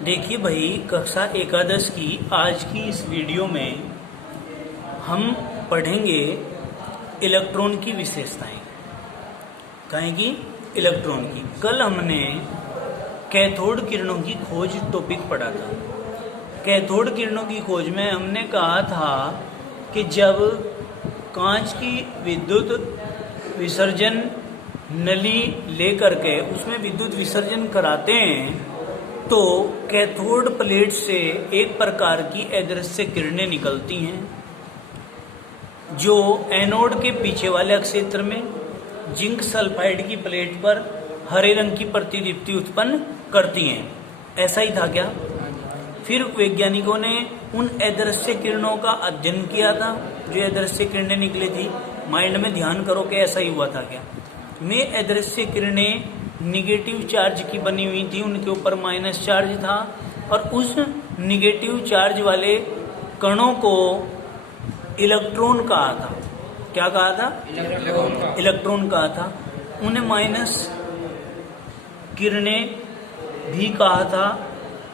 देखिए भाई, कक्षा एकादश की आज की इस वीडियो में हम पढ़ेंगे इलेक्ट्रॉन की विशेषताएं। कहें कि इलेक्ट्रॉन की कल हमने कैथोड किरणों की खोज टॉपिक पढ़ा था। कैथोड किरणों की खोज में हमने कहा था कि जब कांच की विद्युत विसर्जन नली लेकर के उसमें विद्युत विसर्जन कराते हैं तो कैथोड प्लेट से एक प्रकार की अदृश्य किरणें निकलती हैं जो एनोड के पीछे वाले क्षेत्र में जिंक सल्फाइड की प्लेट पर हरे रंग की प्रतिदीप्ति उत्पन्न करती हैं। ऐसा ही था क्या? फिर वैज्ञानिकों ने उन अदृश्य किरणों का अध्ययन किया था जो अदृश्य किरणें निकली थी। माइंड में ध्यान करो कि ऐसा ही हुआ था क्या? में अदृश्य किरणें निगेटिव चार्ज की बनी हुई थी, उनके ऊपर माइनस चार्ज था और उस निगेटिव चार्ज वाले कणों को इलेक्ट्रॉन कहा था। क्या कहा था? इलेक्ट्रॉन कहा था। उन्हें माइनस किरणें भी कहा था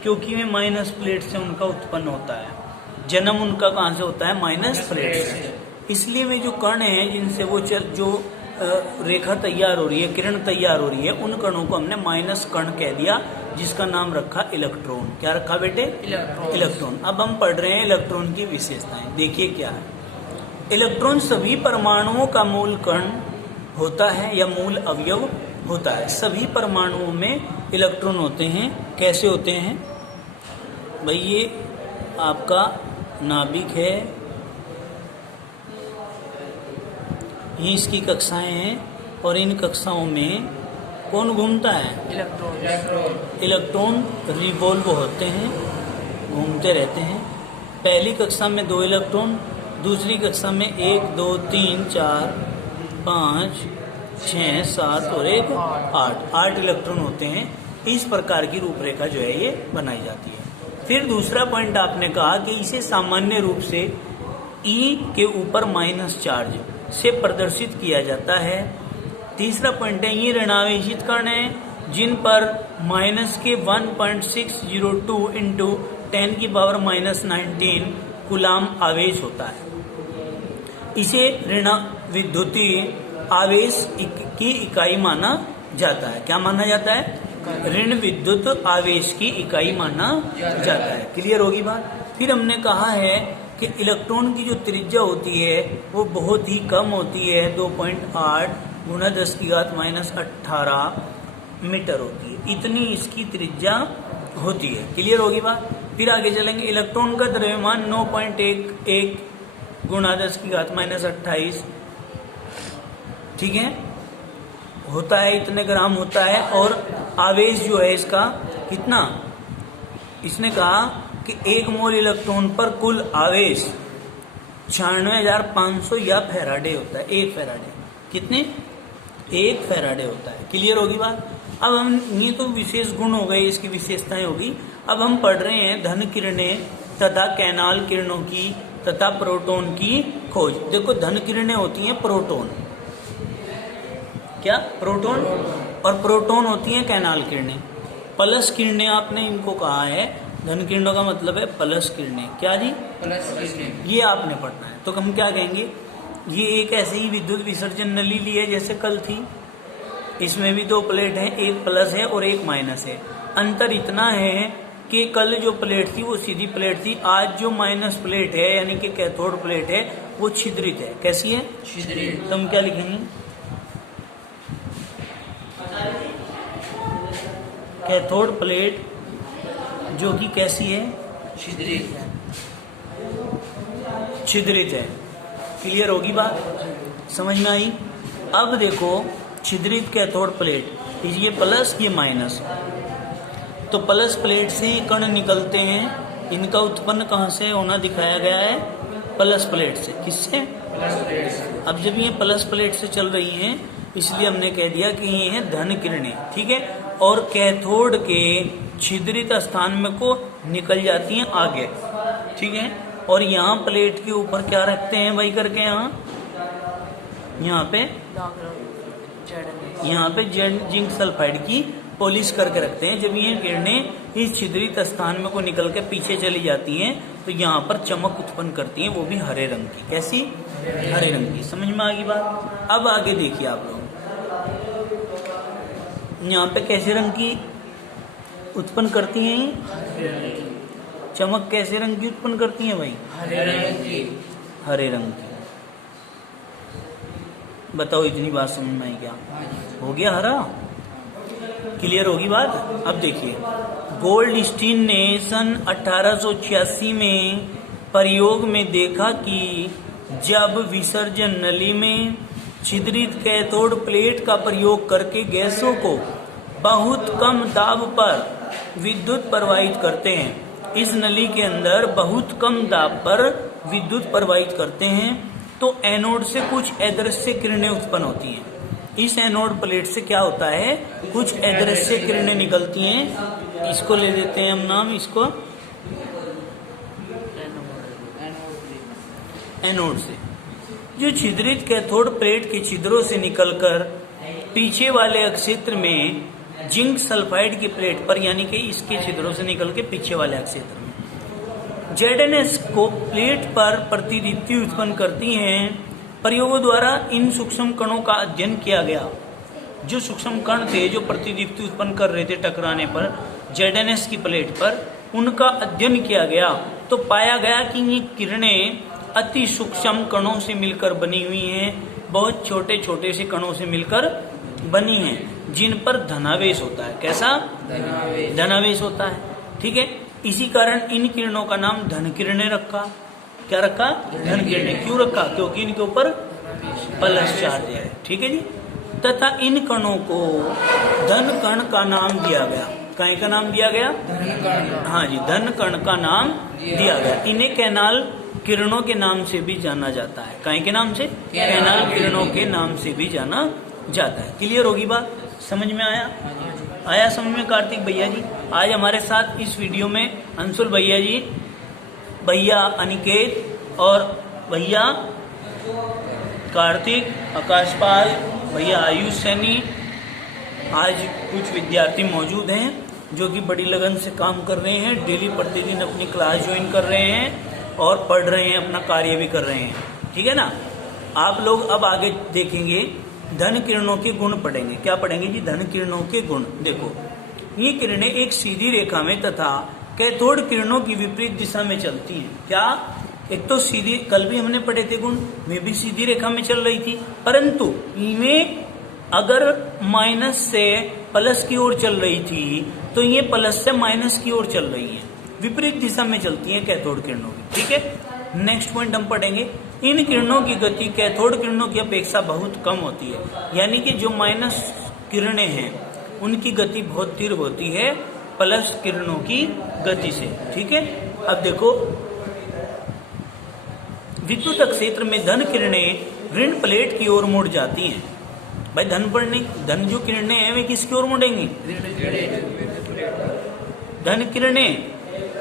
क्योंकि वे माइनस प्लेट से उनका उत्पन्न होता है। जन्म उनका कहाँ से होता है? माइनस प्लेट से। इसलिए वे जो कण हैं जिनसे वो जो रेखा तैयार हो रही है, किरण तैयार हो रही है, उन कणों को हमने माइनस कण कह दिया जिसका नाम रखा इलेक्ट्रॉन। क्या रखा बेटे? इलेक्ट्रॉन। अब हम पढ़ रहे हैं इलेक्ट्रॉन की विशेषताएं। देखिए क्या है। इलेक्ट्रॉन सभी परमाणुओं का मूल कण होता है या मूल अवयव होता है। सभी परमाणुओं में इलेक्ट्रॉन होते हैं। कैसे होते हैं भाई? ये आपका नाभिक है, ये इसकी कक्षाएं हैं और इन कक्षाओं में कौन घूमता है? इलेक्ट्रॉन रिवॉल्व होते हैं, घूमते रहते हैं। पहली कक्षा में 2 इलेक्ट्रॉन, दूसरी कक्षा में 1 2 3 4 5 6 7 और 1 8 इलेक्ट्रॉन होते हैं। इस प्रकार की रूपरेखा जो है ये बनाई जाती है। फिर दूसरा पॉइंट आपने कहा कि इसे सामान्य रूप से ई के ऊपर माइनस चार्ज से प्रदर्शित किया जाता है। तीसरा पॉइंट है ये ऋणावेशित कण है जिन पर माइनस के 1.602 इंटू 10 की पावर -19 कूलाम आवेश होता है। इसे ऋण विद्युतीय आवेश की इकाई माना जाता है। क्या माना जाता है? ऋण विद्युत आवेश की इकाई माना जाता है। क्लियर होगी बात? फिर हमने कहा है कि इलेक्ट्रॉन की जो त्रिज्या होती है वो बहुत ही कम होती है, 2.8 गुणा 10 की घात -18 मीटर होती है। इतनी इसकी त्रिज्या होती है। क्लियर होगी बात? फिर आगे चलेंगे। इलेक्ट्रॉन का द्रव्यमान 9.11 गुणा 10 की घात -28 ठीक है होता है, इतने ग्राम होता है। और आवेश जो है इसका कितना? इसने कहा कि 1 मोल इलेक्ट्रॉन पर कुल आवेश 96,500 या फैराडे होता है। 1 फैराडे कितने? 1 फैराडे होता है। क्लियर होगी बात? अब हम ये तो विशेष गुण हो गए, इसकी विशेषताएं होगी। अब हम पढ़ रहे हैं धन किरणें तथा कैनाल किरणों की तथा प्रोटॉन की खोज। देखो, धन किरणें होती हैं प्रोटॉन। क्या? प्रोटॉन। और प्रोटॉन होती हैं कैनाल किरणें। प्लस किरणें आपने इनको कहा है। धन किरणों का मतलब है प्लस किरणें। क्या जी? प्लस किरणें। ये आपने पढ़ना है। तो हम क्या कहेंगे? ये एक ऐसी ही विद्युत विसर्जन नली ली है जैसे कल थी। इसमें भी 2 प्लेट हैं, एक प्लस है और एक माइनस है। अंतर इतना है कि कल जो प्लेट थी वो सीधी प्लेट थी, आज जो माइनस प्लेट है यानी कि कैथोड प्लेट है वो छिद्रित है। कैसी है? छिद्रित। तो हम क्या लिखेंगे? कैथोड प्लेट जो कि कैसी है? छिद्रित है। छिद्रित है। क्लियर होगी बात? समझ में आई? अब देखो, छिद्रित कैथोड प्लेट, ये प्लस ये माइनस। तो प्लस प्लेट से कण निकलते हैं। इनका उत्पन्न कहाँ से होना दिखाया गया है? प्लस प्लेट से। किससे? प्लस प्लेट से। अब जब ये प्लस प्लेट से चल रही हैं इसलिए हमने कह दिया कि ये है धन किरणें। ठीक है। और कैथोड के छिद्रित स्थान में को निकल जाती हैं आगे। ठीक है। और यहाँ प्लेट के ऊपर क्या रखते हैं भाई करके? यहाँ पे जिंक सल्फाइड की पॉलिश करके रखते हैं। जब ये किरणें इस छिद्रित स्थान में को निकल के पीछे चली जाती हैं तो यहाँ पर चमक उत्पन्न करती हैं, वो भी हरे रंग की। कैसी? हरे रंग की। समझ में आ गई बात? अब आगे देखिए आप लोग, यहाँ पे कैसे रंग की उत्पन्न करती हैं? चमक कैसे रंग की उत्पन्न करती हैं भाई? हरे रंग की। हरे रंग की। बताओ इतनी बात समझ में आई क्या? हो गया हरा? क्लियर होगी बात? अब देखिए, गोल्डस्टीन ने सन 1886 में प्रयोग में देखा कि जब विसर्जन नली में छिद्रित कैथोड प्लेट का प्रयोग करके गैसों को बहुत कम दाब पर विद्युत प्रवाहित करते हैं, इस नली के अंदर बहुत कम दाब पर विद्युत प्रवाहित करते हैं तो एनोड से कुछ अदृश्य किरणें उत्पन्न होती हैं। इस एनोड प्लेट से क्या होता है? कुछ अदृश्य किरणें निकलती हैं। इसको ले देते हैं हम नाम, इसको एनोड से। जो छिद्रित कैथोड प्लेट के छिद्रों से निकलकर पीछे वाले अक्षेत्र में जिंक सल्फाइड की प्लेट पर, यानी कि इसके छिद्रों से निकल के पीछे वाले अक्षेत्र में जेडएनएस को प्लेट पर प्रतिदीप्ति उत्पन्न करती हैं। प्रयोगों द्वारा इन सूक्ष्म कणों का अध्ययन किया गया। जो सूक्ष्म कण थे जो प्रतिदीप्ति उत्पन्न कर रहे थे टकराने पर जेडएनएस की प्लेट पर, उनका अध्ययन किया गया तो पाया गया कि ये किरणें अति सूक्ष्म कणों से मिलकर बनी हुई हैं, बहुत छोटे छोटे से कणों से मिलकर बनी हैं, जिन पर धनावेश होता है। कैसा? धनावेश होता है। ठीक है, इसी कारण इन किरणों का नाम धन किरणें रखा। क्या रखा? धन किरणें। क्यों रखा? क्योंकि इनके ऊपर प्लस चार्ज है। ठीक है जी। तथा इन कणों को धन कण का नाम दिया गया। काय का नाम दिया गया? धन कण। हाँ जी, धन कण का नाम दिया गया। इन्हें कैनाल किरणों के नाम से भी जाना जाता है। काय के नाम से? कैनाल किरणों के नाम से भी जाना जाता है। क्लियर होगी बात? समझ में आया? आया समझ में कार्तिक भैया जी? आज हमारे साथ इस वीडियो में अंशुल भैया जी, भैया अनिकेत और भैया कार्तिक, आकाशपाल, भैया आयुष सैनी, आज कुछ विद्यार्थी मौजूद हैं जो कि बड़ी लगन से काम कर रहे हैं, डेली प्रतिदिन अपनी क्लास ज्वाइन कर रहे हैं और पढ़ रहे हैं, अपना कार्य भी कर रहे हैं। ठीक है ना? आप लोग अब आगे देखेंगे, धन किरणों के गुण पढ़ेंगे। क्या पढ़ेंगे जी? धन किरणों के गुण। देखो, ये किरणें एक सीधी रेखा में तथा कैथोड किरणों की विपरीत दिशा में चलती हैं। क्या? एक तो सीधी, कल भी हमने पढ़े थे गुण में भी सीधी रेखा में चल रही थी, परंतु इनमें अगर माइनस से प्लस की ओर चल रही थी तो ये प्लस से माइनस की ओर चल रही है, विपरीत दिशा में चलती है कैथोड किरणों की। ठीक है, नेक्स्ट पॉइंट हम पढ़ेंगे। इन किरणों की गति कैथोड किरणों की अपेक्षा बहुत कम होती है, यानी कि जो माइनस किरणें हैं उनकी गति बहुत तीव्र होती है प्लस किरणों की गति से। ठीक है, अब देखो, विद्युत क्षेत्र में धन किरणें ऋण प्लेट की ओर मुड़ जाती हैं। भाई धन जो किरणें हैं वे किसकी ओर मुड़ेंगी? धन किरणें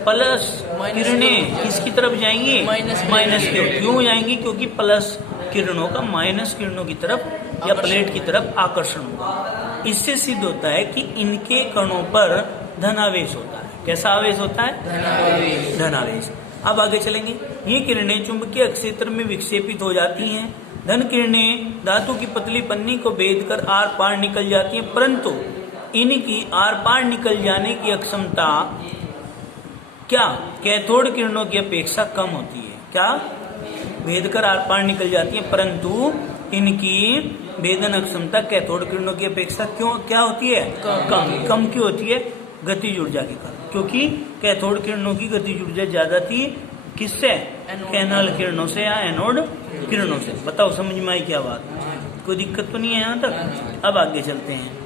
प्लस किरणें किसकी तरफ जाएंगी? माइनस की ओर। क्यों जाएंगी? क्योंकि प्लस किरणों का माइनस किरणों की तरफ या प्लेट की तरफ आकर्षण होगा। इससे सिद्ध होता है कि इनके कणों पर धनावेश होता है। कैसा आवेश होता है? धनावेश। अब आगे चलेंगे। ये किरणें चुंबकीय क्षेत्र में विक्षेपित हो जाती हैं। धन किरणें धातु की पतली पन्नी को भेद कर आर पार निकल जाती हैं, परंतु इनकी आर पार निकल जाने की अक्षमता क्या? कैथोड किरणों की अपेक्षा कम होती है। क्या? भेद कर आर पार निकल जाती है, परंतु इनकी भेदन अक्षमता कैथोड किरणों की अपेक्षा क्या होती है? कम क्यों होती है? गतिज ऊर्जा के कारण। क्योंकि कैथोड किरणों की गतिज ऊर्जा ज्यादा थी किससे? कैनाल किरणों से या एनोड किरणों से। बताओ समझ में आई क्या बात? कोई दिक्कत तो नहीं है यहाँ तक? अब आगे चलते हैं।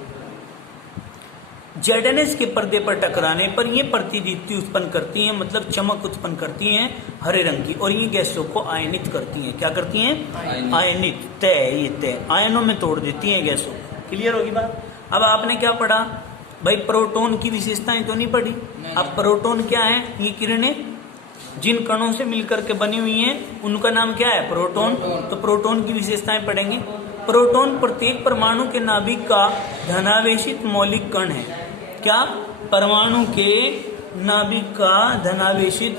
जेडएनएस के पर्दे पर टकराने पर ये प्रतिदीप्ति उत्पन्न करती हैं, मतलब चमक उत्पन्न करती हैं हरे रंग की, और ये गैसों को आयनित करती हैं। क्या करती हैं? आयनित। तय आयनों में तोड़ देती हैं गैसों। क्लियर होगी बात? अब आपने क्या पढ़ा भाई? प्रोटॉन की विशेषताएं तो नहीं पढ़ी। अब प्रोटॉन क्या है? ये किरणें जिन कणों से मिलकर के बनी हुई हैं उनका नाम क्या है? प्रोटॉन। तो प्रोटॉन की विशेषताएं पढ़ेंगे। प्रोटॉन प्रत्येक परमाणु के नाभिक का धनावेशित मौलिक कण है। क्या? परमाणु के नाभिक का धनावेशित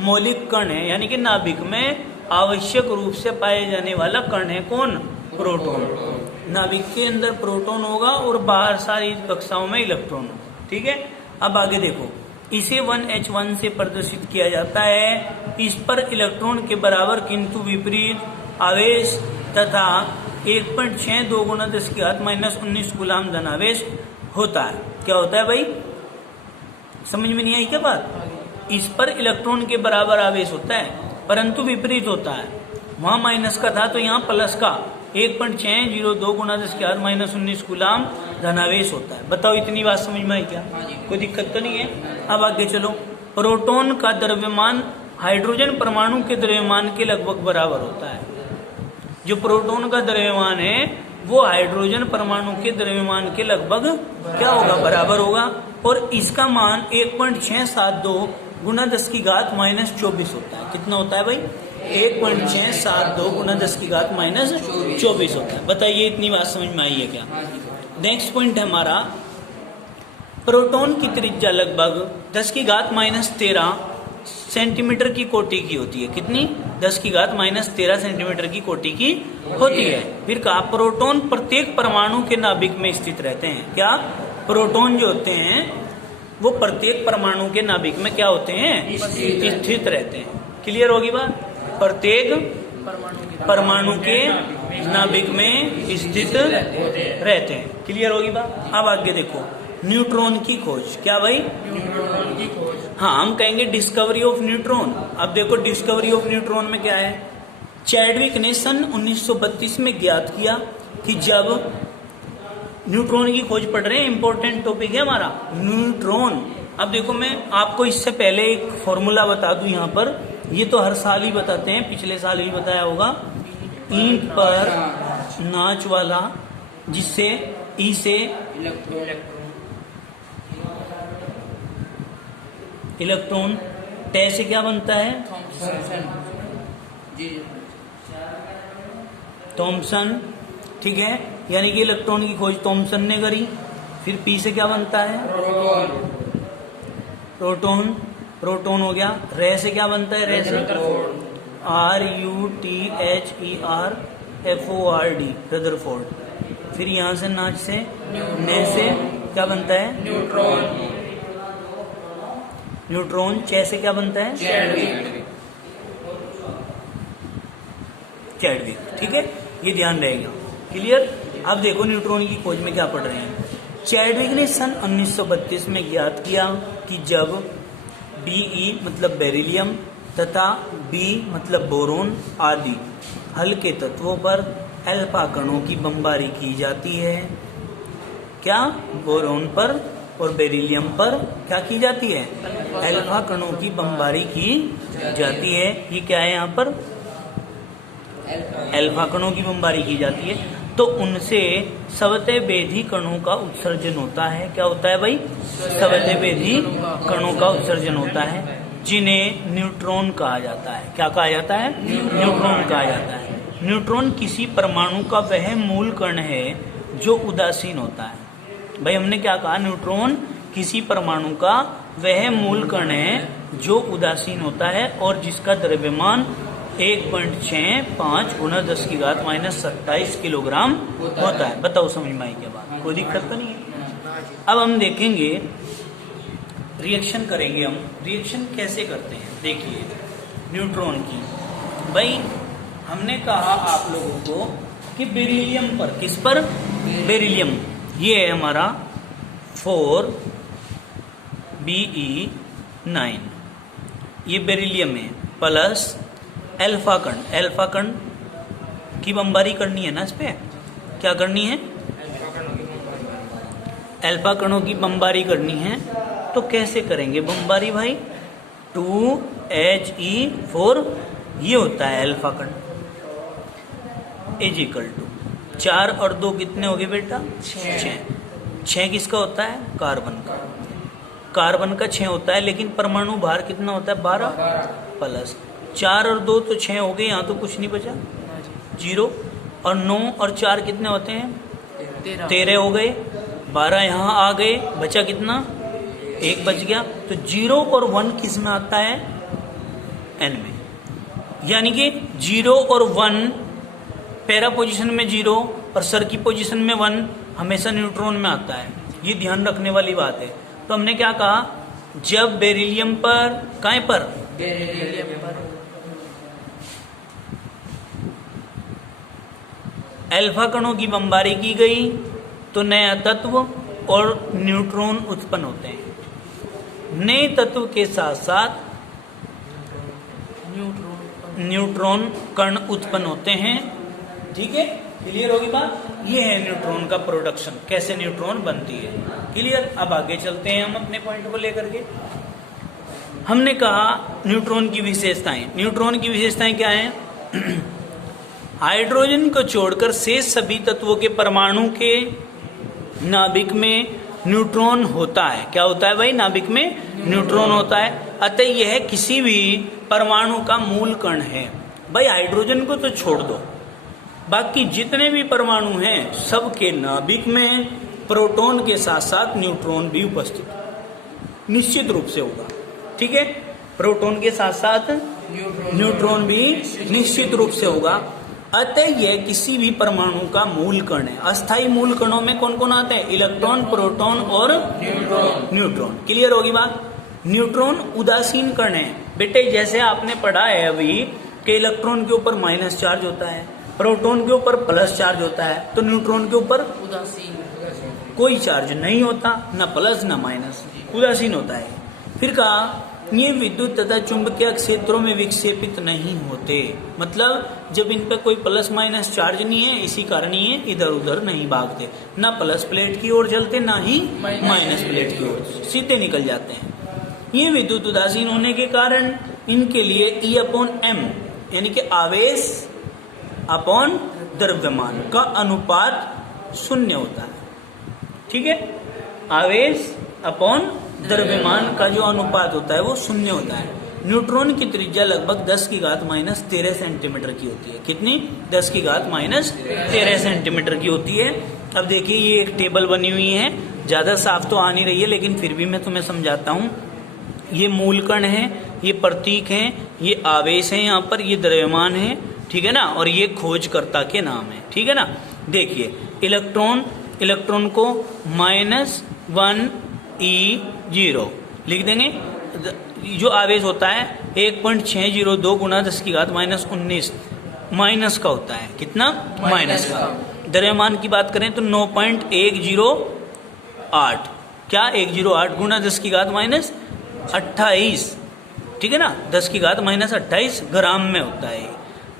मौलिक कण है, यानी कि नाभिक में आवश्यक रूप से पाए जाने वाला कण है कौन? प्रोटॉन। नाभिक के अंदर प्रोटॉन होगा और बाहर सारी कक्षाओं में इलेक्ट्रॉन होगा। ठीक है, अब आगे देखो, इसे 1h1 से प्रदर्शित किया जाता है। इस पर इलेक्ट्रॉन के बराबर किंतु विपरीत आवेश तथा 1.62 गुना 10⁻⁻19 कूलाम धनावेश होता है। क्या होता है भाई? समझ में नहीं आई क्या बात? इस पर इलेक्ट्रॉन के बराबर आवेश होता है परंतु विपरीत होता है। वहां माइनस का था तो यहाँ प्लस का 1.602 गुना 10⁻⁻19 कूलाम धनावेश होता है। बताओ इतनी बात समझ में आई क्या? कोई दिक्कत तो नहीं है? अब आगे चलो। प्रोटॉन का द्रव्यमान हाइड्रोजन परमाणु के द्रव्यमान के लगभग बराबर होता है। जो प्रोटॉन का द्रव्यमान है वो हाइड्रोजन परमाणु के द्रव्यमान के लगभग क्या होगा? बराबर होगा। और इसका मान 1.672 गुना 10⁻⁻24 होता है। कितना होता है भाई? 1.672 गुना 10⁻⁻24 होता है। बताइए इतनी बात समझ में आई है क्या? नेक्स्ट पॉइंट है हमारा, प्रोटॉन की त्रिज्या लगभग 10⁻13 सेंटीमीटर की कोटि की होती है। कितनी? 10⁻13 सेंटीमीटर की कोटि की होती है। फिर कहा प्रोटॉन प्रत्येक परमाणु के नाभिक में स्थित रहते हैं। क्या? प्रोटॉन जो होते हैं वो प्रत्येक परमाणु के नाभिक में क्या होते हैं? स्थित रहते हैं। क्लियर होगी बात? प्रत्येक परमाणु के नाभिक में स्थित रहते हैं। क्लियर होगी बात? अब आगे देखो, न्यूट्रॉन की खोज। क्या भाई? न्यूट्रॉन की खोज। हाँ, हम कहेंगे डिस्कवरी ऑफ न्यूट्रॉन। अब देखो डिस्कवरी ऑफ न्यूट्रॉन में क्या है? चैडविक ने सन 1932 में ज्ञात किया कि जब न्यूट्रॉन की खोज पढ़ रहे हैं, इंपॉर्टेंट टॉपिक है हमारा न्यूट्रॉन। अब देखो मैं आपको इससे पहले एक फॉर्मूला बता दूं यहाँ पर, ये तो हर साल ही बताते हैं, पिछले साल भी बताया होगा। ईंट पर नाच वाला, जिससे ई से इलेक्ट्रॉन, टे से क्या बनता है? थॉमसन। ठीक है, यानी कि इलेक्ट्रॉन की खोज थॉमसन ने करी। फिर पी से क्या बनता है? प्रोटॉन। प्रोटॉन हो गया। रे से क्या बनता है? रे से RUTHERFORD, रदरफोर्ड। फिर यहाँ से नाच से, ने से क्या बनता है? न्यूट्रॉन। न्यूट्रॉन। चे से क्या बनता है? चैडविक। ठीक है, ये ध्यान रहेगा। क्लियर? अब देखो न्यूट्रॉन की खोज में क्या पढ़ रहे हैं। चैडविक ने सन 1932 में ज्ञात किया कि जब Be मतलब बेरिलियम तथा B मतलब बोरोन आदि हल्के तत्वों पर अल्फा कणों की बमबारी की जाती है। क्या? बोरोन पर और बेरिलियम पर क्या की जाती है? अल्फा कणों की बमबारी की जाती है। ये क्या है यहाँ पर? अल्फा कणों की बमबारी की जाती है, तो उनसे सवते बेधी कणों का उत्सर्जन होता है। क्या होता है भाई? सवते बेधी कणों का उत्सर्जन होता है, जिन्हें न्यूट्रॉन कहा जाता है। क्या कहा जाता है? न्यूट्रॉन कहा जाता है। न्यूट्रॉन किसी परमाणु का वह मूल कण है जो उदासीन होता है। भाई हमने क्या कहा? न्यूट्रॉन किसी परमाणु का वह मूल कण है जो उदासीन होता है और जिसका द्रव्यमान 1.65 गुना 10⁻⁻27 किलोग्राम होता है। बताओ समझ में आई क्या बात? कोई दिक्कत तो नहीं है? अब हम देखेंगे, रिएक्शन करेंगे। हम रिएक्शन कैसे करते हैं देखिए न्यूट्रॉन की। भाई हमने कहा आप लोगों को कि बेरिलियम पर, किस पर? बेरिलियम। ये है हमारा 4Be9, ये बेरिलियम है, प्लस अल्फा कण। अल्फा कण की बमबारी करनी है ना इस पे? क्या करनी है? अल्फा कणों की बमबारी करनी है। तो कैसे करेंगे बमबारी भाई? 2He4 ये होता है अल्फा कण, = 4 और 2 कितने हो गए बेटा? 6 किसका होता है? कार्बन का। कार्बन का 6 होता है, लेकिन परमाणु भार कितना होता है? 12 प्लस 4 और 2 तो 6 हो गए, यहाँ तो कुछ नहीं बचा, 0। और 9 और 4 कितने होते हैं? 13 हो गए। 12 यहाँ आ गए, बचा कितना, 1 बच गया। तो 0 और 1 किस में आता है, n में, यानी कि 0 और 1 पैरा पोजीशन में 0 और सर की पोजीशन में 1 हमेशा न्यूट्रॉन में आता है। ये ध्यान रखने वाली बात है। तो हमने क्या कहा, जब बेरिलियम पर, कहाँ पर, बेरिलियम पर अल्फा कणों की बमबारी की गई तो नया तत्व और न्यूट्रॉन उत्पन्न होते हैं। नए तत्व के साथ साथ न्यूट्रॉन कण उत्पन्न होते हैं। ठीक है, क्लियर होगी बात। ये है न्यूट्रॉन का प्रोडक्शन, कैसे न्यूट्रॉन बनती है। क्लियर। अब आगे चलते हैं हम अपने पॉइंट को लेकर के। हमने कहा न्यूट्रॉन की विशेषताएं। न्यूट्रॉन की विशेषताएं क्या हैं? हाइड्रोजन को छोड़कर शेष सभी तत्वों के परमाणु के नाभिक में न्यूट्रॉन होता है। क्या होता है भाई? नाभिक में न्यूट्रॉन होता है। अतः यह किसी भी परमाणु का मूल कण है। भाई हाइड्रोजन को तो छोड़ दो, बाकी जितने भी परमाणु हैं सबके नाभिक में प्रोटॉन के साथ साथ न्यूट्रॉन भी उपस्थित निश्चित रूप से होगा। ठीक है, प्रोटॉन के साथ साथ न्यूट्रॉन भी निश्चित रूप से होगा। अतः यह किसी भी परमाणु का मूल कण है। अस्थायी मूल कणों में कौन कौन आते हैं? इलेक्ट्रॉन, प्रोटॉन और न्यूट्रॉन। क्लियर होगी बात। न्यूट्रॉन उदासीन कण है बेटे। जैसे आपने पढ़ा है अभी कि इलेक्ट्रॉन के ऊपर माइनस चार्ज होता है, प्रोटॉन के ऊपर प्लस चार्ज होता है, तो न्यूट्रॉन के ऊपर उदासीन कोई चार्ज नहीं होता, ना प्लस ना माइनस, उदासीन होता है। फिर कहा ये विद्युत तथा चुंबकीय क्षेत्रों में विक्षेपित नहीं होते। मतलब जब इन पे कोई प्लस माइनस चार्ज नहीं है, इसी कारण ये इधर उधर नहीं भागते, ना प्लस प्लेट की ओर चलते ना ही माइनस प्लेट की ओर, सीधे निकल जाते हैं। ये विद्युत उदासीन होने के कारण इनके लिए E/m यानी कि आवेश अपॉन द्रव्यमान का अनुपात 0 होता है। ठीक है, आवेश अपॉन द्रव्यमान का जो अनुपात होता है वो 0 होता है। न्यूट्रॉन की त्रिज्या लगभग 10⁻13 सेंटीमीटर की होती है। कितनी? 10⁻13 सेंटीमीटर की होती है। अब देखिए ये एक टेबल बनी हुई है, ज्यादा साफ तो आ नहीं रही है लेकिन फिर भी मैं तुम्हें समझाता हूँ। ये मूल कण है, ये प्रतीक है, ये आवेश है, यहाँ पर ये द्रव्यमान है। ठीक है ना, और ये खोजकर्ता के नाम है। ठीक है ना। देखिए इलेक्ट्रॉन को -1 E0 लिख देंगे। जो आवेश होता है 1.602 गुना 10⁻19 माइनस का होता है। कितना? माइनस का। द्रव्यमान की बात करें तो 9.108, क्या 108 गुना 10⁻28। ठीक है ना, 10⁻28 ग्राम में होता है।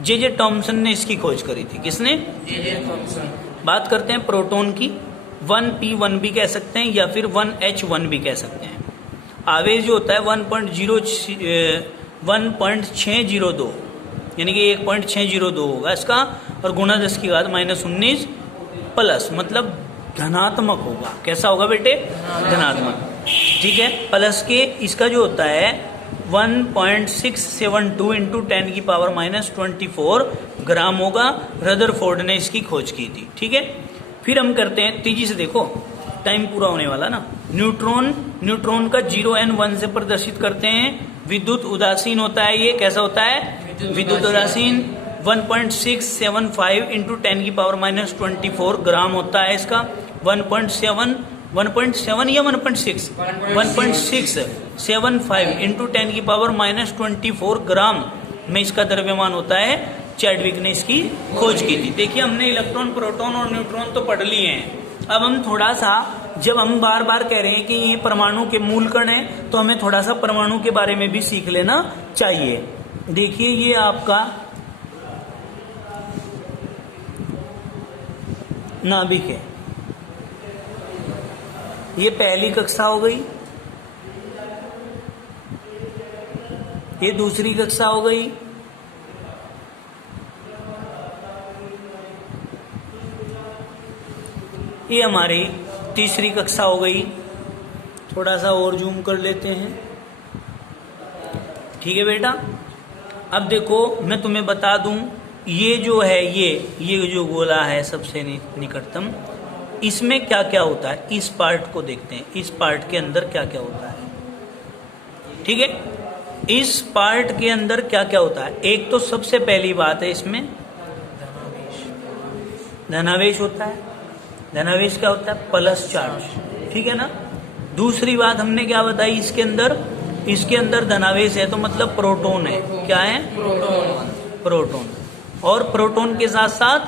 जे टॉमसन ने इसकी खोज करी थी। किसने? जे टॉमसन। बात करते हैं प्रोटॉन की। 1p1 भी कह सकते हैं या फिर 1h1 भी कह सकते हैं। आवेश जो होता है 1.602 यानी कि 1.602 होगा इसका, और गुना 10⁻19 प्लस मतलब धनात्मक होगा। कैसा होगा बेटे? धनात्मक। ठीक है, प्लस के इसका जो होता है 1.672 इंटू 10⁻24 ग्राम होगा। रदरफोर्ड ने इसकी खोज की थी। ठीक है, फिर हम करते हैं तेजी से, देखो टाइम पूरा होने वाला ना। न्यूट्रॉन का 0 n 1 से प्रदर्शित करते हैं। विद्युत उदासीन होता है ये। कैसा होता है? विद्युत उदासीन। 1.675 इंटू 10⁻24 ग्राम होता है इसका। 1.7 या 1.675 इंटू 10⁻24 ग्राम में इसका द्रव्यमान होता है। चैडविक ने इसकी खोज की थी। देखिए हमने इलेक्ट्रॉन, प्रोटॉन और न्यूट्रॉन तो पढ़ लिए हैं। अब हम थोड़ा सा, जब हम बार बार कह रहे हैं कि ये परमाणु के मूल कण है, तो हमें थोड़ा सा परमाणु के बारे में भी सीख लेना चाहिए। देखिए ये आपका नाभिक है, ये पहली कक्षा हो गई, ये दूसरी कक्षा हो गई, ये हमारी तीसरी कक्षा हो गई। थोड़ा सा और जूम कर लेते हैं। ठीक है बेटा, अब देखो मैं तुम्हें बता दूं, ये जो है ये जो गोला है सबसे निकटतम, इसमें क्या क्या होता है, इस पार्ट को देखते हैं, इस पार्ट के अंदर क्या क्या होता है। ठीक है, इस पार्ट के अंदर क्या क्या होता है। एक तो सबसे पहली बात है, इसमें धनावेश होता है। धनावेश क्या होता है, प्लस चार्ज। ठीक है ना। दूसरी बात हमने क्या बताई, इसके अंदर धनावेश है तो मतलब प्रोटॉन है। क्या है, प्रोटॉन। और प्रोटॉन के साथ साथ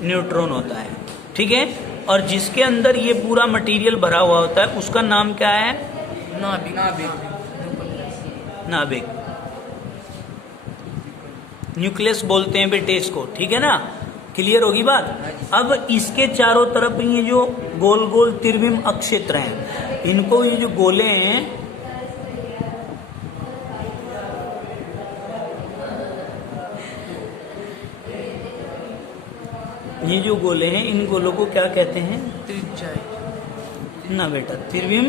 न्यूट्रॉन होता है। ठीक है। और जिसके अंदर ये पूरा मटेरियल भरा हुआ होता है उसका नाम क्या है, नाभिक। न्यूक्लियस बोलते हैं बेटे इसको। ठीक है ना, क्लियर होगी बात। अब इसके चारों तरफ ये जो गोल गोल त्रिविम अक्षेत्र हैं, इनको ये जो गोले हैं, ये जो गोले हैं, इन गोलों को क्या कहते हैं, ना बेटा, त्रिविम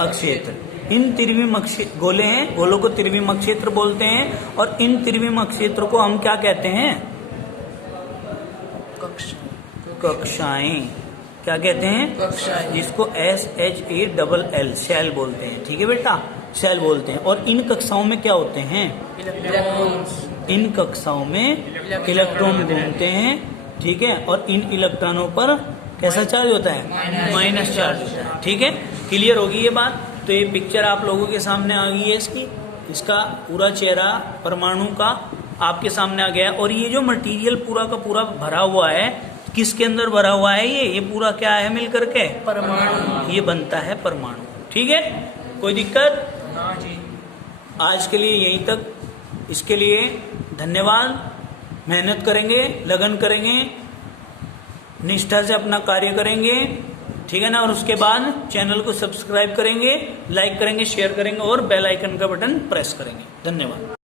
अक्षेत्र। इन त्रिविम गोले हैं, गोलों को त्रिविम अक्षेत्र बोलते हैं। और इन त्रिविम अक्षेत्र को हम क्या कहते हैं, कक्षाएं। क्या कहते हैं, कक्षाएं, जिसको SHALL शेल बोलते हैं। ठीक है बेटा, शेल बोलते हैं। और इन कक्षाओं में क्या होते हैं, इन कक्षाओं में इलेक्ट्रॉन घूमते हैं। ठीक है। और इन इलेक्ट्रॉनों पर कैसा चार्ज होता है, माइनस चार्ज होता है। ठीक है, क्लियर होगी ये बात। तो ये पिक्चर आप लोगों के सामने आ गई है, इसका पूरा चेहरा परमाणु का आपके सामने आ गया है। और ये जो मटेरियल पूरा का पूरा भरा हुआ है, किसके अंदर भरा हुआ है, ये पूरा क्या है मिलकर के, परमाणु। ये बनता है परमाणु। ठीक है, कोई दिक्कत? आज के लिए यहीं तक। इसके लिए धन्यवाद। मेहनत करेंगे, लगन करेंगे, निष्ठा से अपना कार्य करेंगे। ठीक है ना। और उसके बाद चैनल को सब्सक्राइब करेंगे, लाइक करेंगे, शेयर करेंगे और बेल आइकन का बटन प्रेस करेंगे। धन्यवाद।